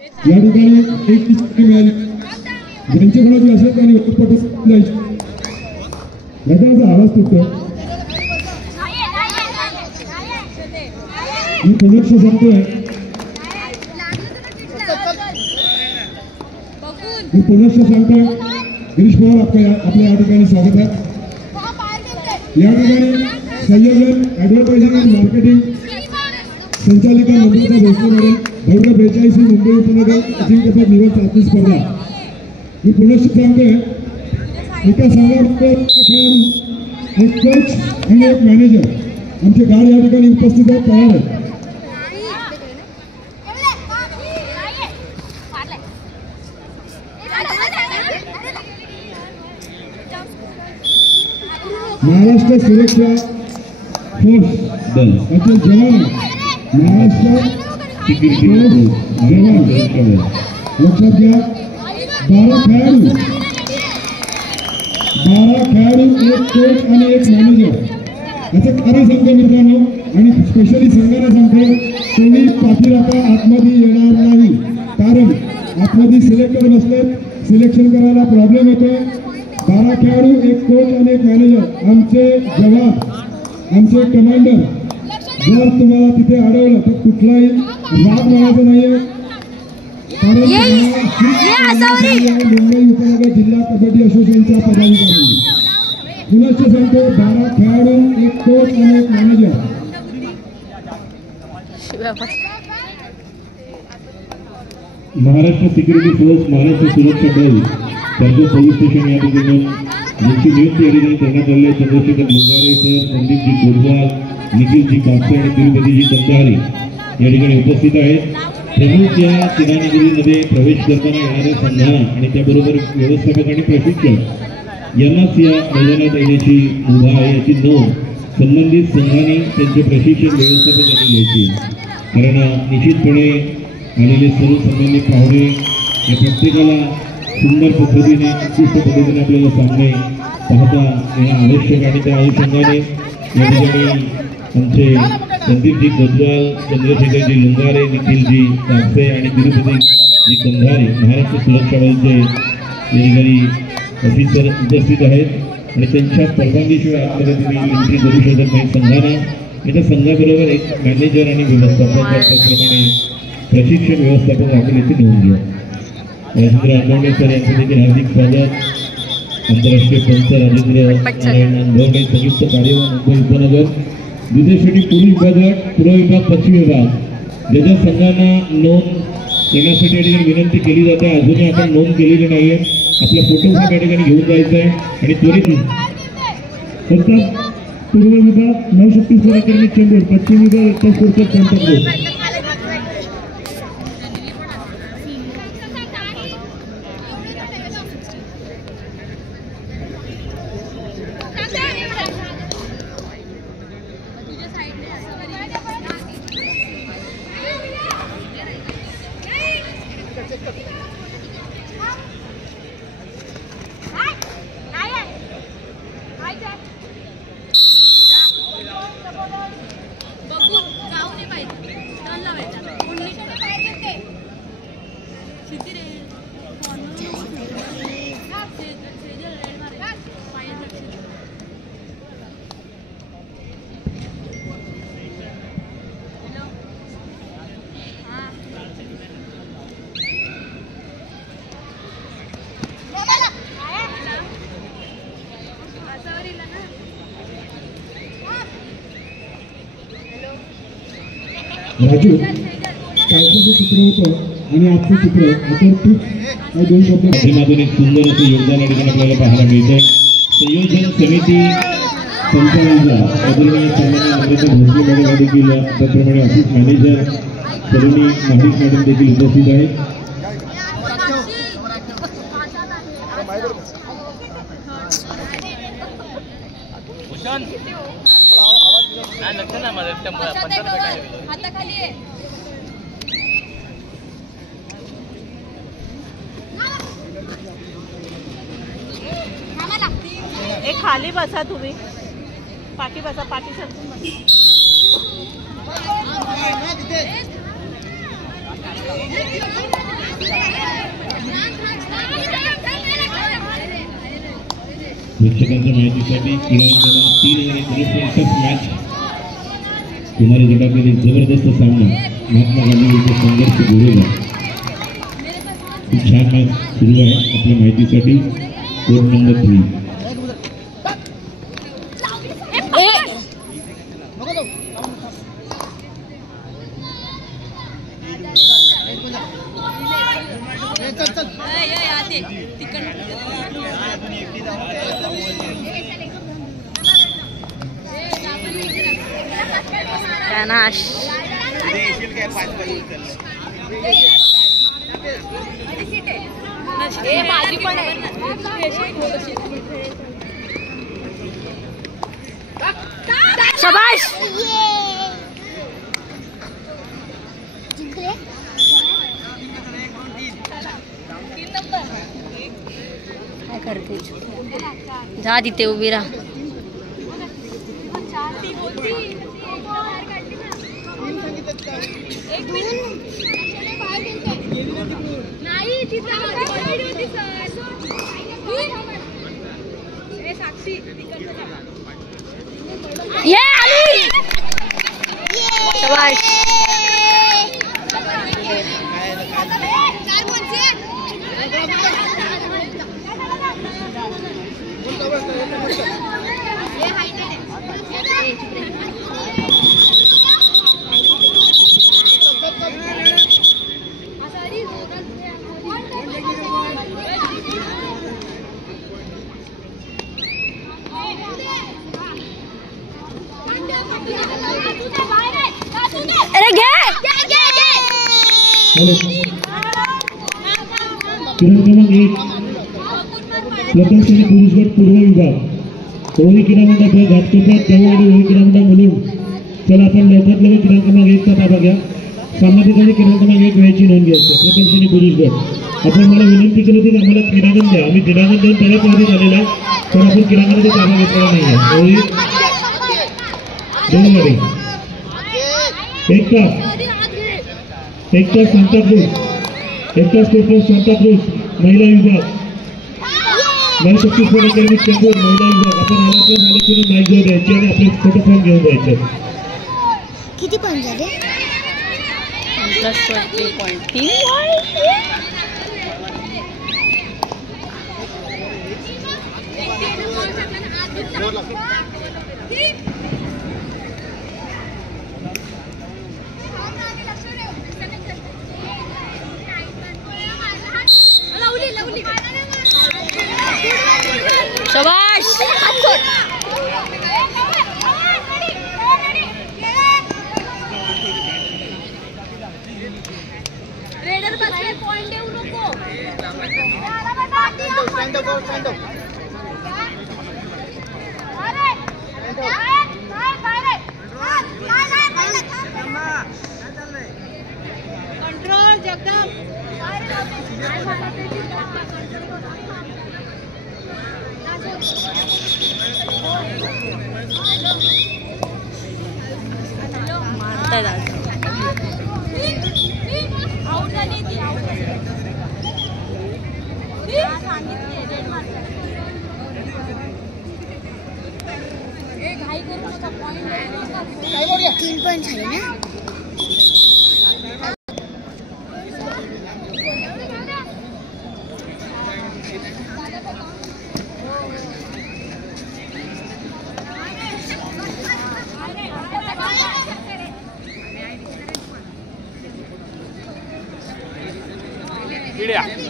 या ठिकाणी एक चिठ्ठी मिळाली ज्यांची कोणाची असेल त्यांनी पटवून जायची. गटाचा आवाज तुटतो. मी पुनश्च सांगतोय गिरीश पवार आपल्या या ठिकाणी स्वागत आहे. या ठिकाणी संयोजन ॲडव्हर्टायझिंग आणि मार्केटिंग संचालिका नम्रता भोसले मॅडम 42 मुंबई उपनगर अजिंक्यपद निवड चाचणी स्पर्धा. मी पुनश्च सांगतोय एका संघाबरोबर खेळाडू, एक कोच आणि एक मॅनेजर आमचे गाड या ठिकाणी उपस्थित आहेत, तयार आहेत. महाराष्ट्र सुरक्षा फोर्स दल याचे जवान, महाराष्ट्र सिक्युरिटी जवान लक्षात घ्या. 12 खेळाडू, एक कोच आणि एक मॅनेजर याचं खरं सांगतो मित्रांनो. आणि स्पेशली संघाला सांगतो कोणी पाठीराखा आतमध्ये येणार नाही, कारण आतमध्ये सिलेक्टर बसले, सिलेक्शन करायला प्रॉब्लेम होतो. 12 खेळाडू, एक कोच आणि एक मॅनेजर आमचे जवान, आमचे कमांडर. जर तुम्हाला तिथे अडवलं तर कुठलाही राग मानायचा नाहीये, कारण मुंबई उपनगर जिल्हा कबड्डी असोसिएशनचा पदाधिकारी. पुनश्च सांगतो 12 खेळाडू, एक कोच आणि एक manager. Maharashtra security force, Maharashtra सुरक्षा दल, कर्जत पोलीस स्टेशन या ठिकाणी यांची नियुक्ती या ठिकाणी करण्यात आली आहे. चंद्रशेखर लुंगारे सर, संदीपजी कोटवाल, निखिलजी कापसे आणि तिरुपतीजी कंधारी या ठिकाणी उपस्थित आहेत. प्रमुख या क्रीडानगरीमध्ये प्रवेश करताना येणाऱ्या संघांना आणि त्याबरोबर व्यवस्थापक आणि प्रशिक्षक यांनाच या मैदानात येण्याची मुभा आहे याची नोंद संबंधित संघांनी त्यांचे प्रशिक्षण व्यवस्थापक यांनी घ्यायची. कारण निश्चितपणे आलेले सर्व संबंधित पाहुणे या प्रत्येकाला सुंदर पद्धतीने, उत्कृष्ट पद्धतीने आपल्याला सामने पाहता येणं आवश्यक. आणि त्या अनुषंगाने या ठिकाणी आमचे संदीपजी कोतवाल, चंद्रशेखरजी लुंगारे, निखिलजी कापसे आणि तिरुपतीजी कंधारी महाराष्ट्र सुरक्षा दलाचे या ठिकाणी ऑफिसर उपस्थित आहेत. आणि त्यांच्या परवानगीशिवाय आतमध्ये तुम्ही एंट्री करू शकत नाही संघांना. त्या संघाबरोबर एक मॅनेजर आणि व्यवस्थापक, त्याचप्रमाणे प्रशिक्षक व्यवस्थापक राखील याची नोंद घ्या. राजेंद्र अंगवणे सर यांचं देखील हार्दिक स्वागत. आंतरराष्ट्रीय पंच राजेंद्र नारायण अंगवणे, संयुक्त कार्यवाह मुंबई उपनगर, द्वितीय पोलीस विभाग, पूर्व विभाग, पश्चिम विभाग, ज्याच्या संघांना नोंद करण्यासाठी या ठिकाणी विनंती केली जाते. अजूनही आपण नोंद केलेली नाही आहे. आपला फोटो या ठिकाणी घेऊन जायचा आहे आणि त्वरित फक्त पूर्व विभाग 936 पराक्रमी चेंबूर, पश्चिम विभाग 1 संपर्क. राजू, कालचं जे चित्र होतं आणि आजचं चित्र आता तूच 2 शब्द माध्यमातून एक सुंदर असं योगदान या ठिकाणी आपल्याला पाहायला मिळतंय. संयोजन समिती संचालनाचा आदरणीय सन्माननीय नम्रता भोसले मॅडम देखील, त्याचप्रमाणे office manager Saloni Mahadik madam देखील उपस्थित आहेत. एक खाली बसा, तुम्ही पाठी बसा, पाठी सरकून बसा. प्रेक्षकांच्या माहितीसाठी खेळाडूंना 3 ग्रुप टफ मॅच कुमारी गटातील एक जबरदस्त सामना महात्मा गांधी विरुद्ध संघर्ष गोरेगाव. खूप छान मॅच सुरू आहे. आपल्या माहितीसाठी कोड नंबर 3. शाबाश काय करते जा तिथे उभी राहा. शाबाश क्रमांक 1 प्रथमश्रेणी पुरुष गट पूर्व विभाग होळी क्रीडामंडळ घाटकोपर जवळ आणि होळी क्रीडामंडळ म्हणून. चला आपण लवकरात लवकर क्रमांक 1 चा ताबा घ्या. सामन्याधिकारी क्रमांक 1 वेळेची नोंद घ्यायची. प्रथमश्रेणी पुरुष गट आपण मला विनंती केली होती की आम्हाला क्रीडांगण द्या. आम्ही क्रीडांगण देऊन त्याला आधी झालेला आहे पण आपण क्रीडांगणाचा ताबा घेतलेला नाही आहे. होळी 2 मध्ये एकटा सांताक्रूज सांताक्रूज महिला विभाग मला 36 अकॅडमी चेंबूर महिला विभाग. आपण आला तर माईक घेऊन द्यायची आणि आपले फोटो फोन घेऊन जायचे. किती पॉईंट झाले? +3.3 शाबाश रेडर बसले पॉइंट देऊ नको. कंट्रोल जगदम तीन पॉइंट झाले ना. Media.